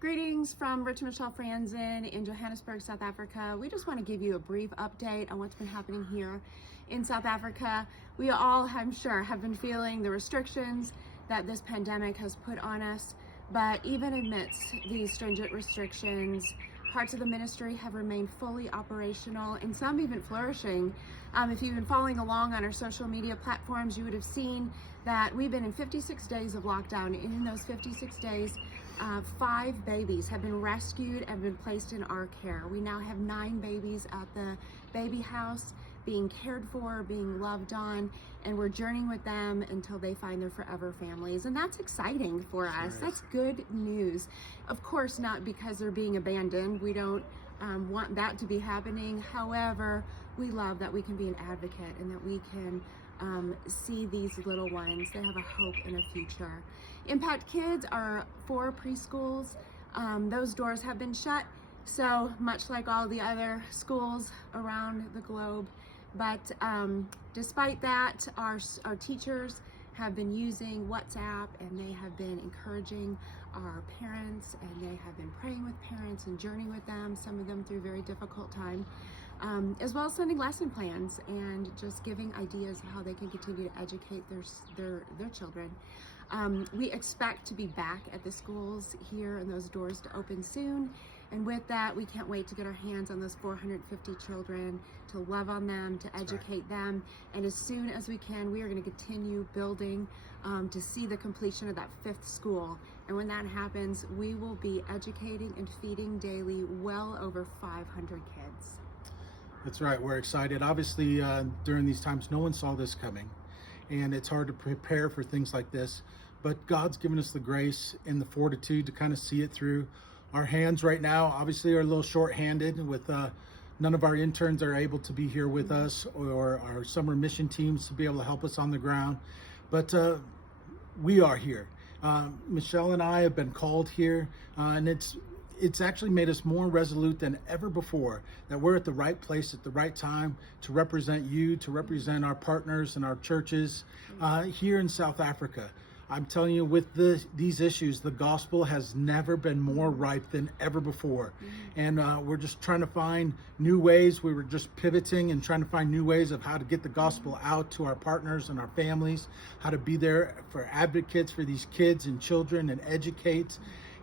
Greetings from Rich and Michelle Franzen in Johannesburg, South Africa. We just want to give you a brief update on what's been happening here in South Africa. We all, I'm sure, have been feeling the restrictions that this pandemic has put on us, but even amidst these stringent restrictions, parts of the ministry have remained fully operational and some even flourishing. If you've been following along on our social media platforms, you would have seen that we've been in 56 days of lockdown, and in those 56 days, 5 babies have been rescued and been placed in our care. We now have 9 babies at the baby house being cared for, being loved on, and we're journeying with them until they find their forever families. And that's exciting for us. That's good news. Of course, not because they're being abandoned. We don't want that to be happening. However, we love that we can be an advocate and that we can see these little ones. They have a hope and a future. Impact Kids are 4 preschools. Those doors have been shut, so much like all the other schools around the globe. But despite that, our teachers have been using WhatsApp, and they have been encouraging our parents, and they have been praying with parents and journeying with them, some of them through very difficult time, as well as sending lesson plans and just giving ideas of how they can continue to educate their children. We expect to be back at the schools here and those doors to open soon. And with that, we can't wait to get our hands on those 450 children, to love on them, to educate them. And as soon as we can, we are going to continue building to see the completion of that 5th school. And when that happens, we will be educating and feeding daily well over 500 kids. That's right. We're excited. Obviously, during these times, no one saw this coming. And it's hard to prepare for things like this. But God's given us the grace and the fortitude to kind of see it through. Our hands right now obviously are a little short-handed with none of our interns are able to be here with us, or our summer mission teams to be able to help us on the ground. But we are here. Michelle and I have been called here, and it's actually made us more resolute than ever before that we're at the right place at the right time to represent you, to represent our partners and our churches here in South Africa. I'm telling you, with these issues, the gospel has never been more ripe than ever before. And we're just trying to find new ways. We were just pivoting and trying to find new ways of how to get the gospel out to our partners and our families, how to be there for advocates for these kids and children and educate.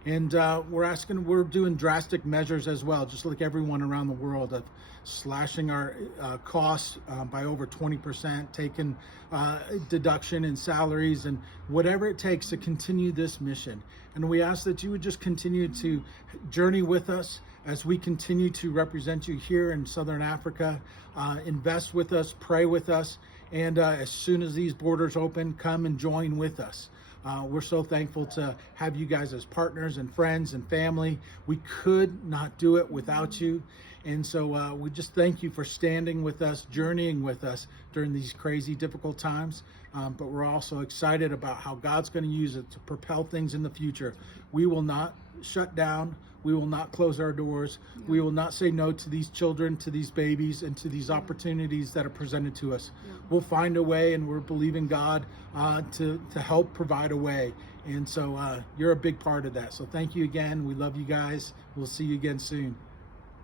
And we're doing drastic measures as well, just like everyone around the world, of slashing our costs by over 20%, taking deduction in salaries, and whatever it takes to continue this mission. And we ask that you would just continue to journey with us as we continue to represent you here in Southern Africa. Invest with us, pray with us, and as soon as these borders open, come and join with us. We're so thankful to have you guys as partners and friends and family. We could not do it without you. And so we just thank you for standing with us, journeying with us during these crazy, difficult times. But we're also excited about how God's going to use it to propel things in the future. We will not shut down. We will not close our doors. We will not say no to these children, to these babies, and to these opportunities that are presented to us. We'll find a way, and we're believing God to help provide a way. And so you're a big part of that. So thank you again. We love you guys. We'll see you again soon.